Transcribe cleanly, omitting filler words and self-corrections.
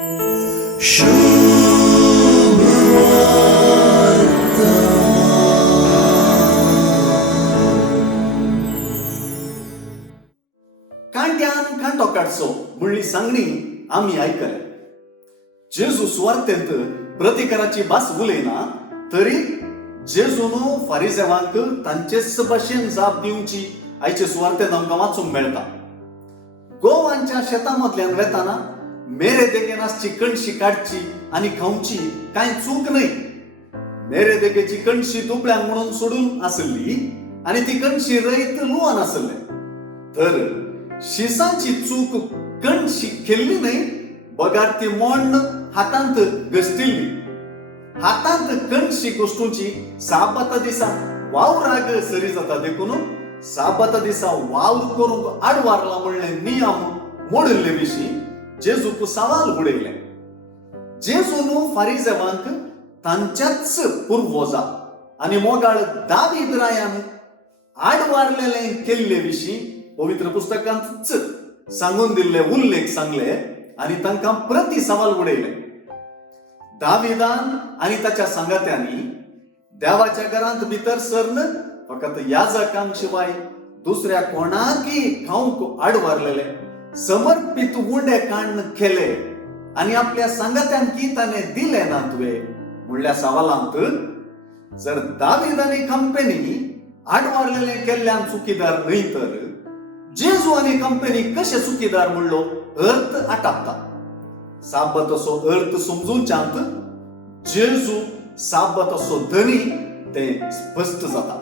कांट्यान कांटो काडचो म्हणली सांगणी आम्ही आयकल्या. जेजू सुवार्थेंत प्रतिकाराची भास उलयना तरी जेजून फारिसेवांक तांचेच भाशेन जाप दिवची आयचे सुवार्थेंत आमकां वाचूंक मेळटा. गोवांच्या शेतांमदल्यान वेताना मेरे देगेन आसची कणशी काडची आनी खावची कांय चूक न्हय. मेरे देगेची कणशी दुबळ्यांक म्हणून सोडून आसली आनी ती कणशी रयत लुवान आसले. तर शिसांची चूक कणशी खेल्ली न्हय, बगार ती मोडन हातांत घसटिल्ली. हातांत कणशी गोश्टूची साबाता दिसा वावराग सरी जाता देखून साबाता दिसा वावर करूंक आडवारला म्हणलें नियम मोडिल्ले विशीं जेजूक सवाल उडयले. जेजून फारिसेवांक तांच्याच पुर्वजां आनी मोगाळ दावीद रायान आडवारलेले केल्ले विशीं पवित्र पुस्तकांतच सांगून दिल्ले उल्लेख सांगले आनी तांकां प्रति सवाल उडयले. दाविदान आनी ताच्या सांगात्यांनी देवाच्या घरांत भितर सरन फकत याजकांक शिवाय दुसऱ्या कोणाकय खावंक आडवारलेले समर्पित उंडे काण्ण केले आनी आपल्या सांगात्यांकी ताणें दिले ना तुवें म्हणल्या सवालांत जर दावीद आनी कंपनी आडवारलेले केल्ल्यान चुकीदार न्हय तर जेजू आनी कंपनी कशे चुकीदार म्हणलो अर्थ आटापता. साबत असो अर्थ समजूच्यात जेजू साबत असो धनी ते स्पष्ट जाता.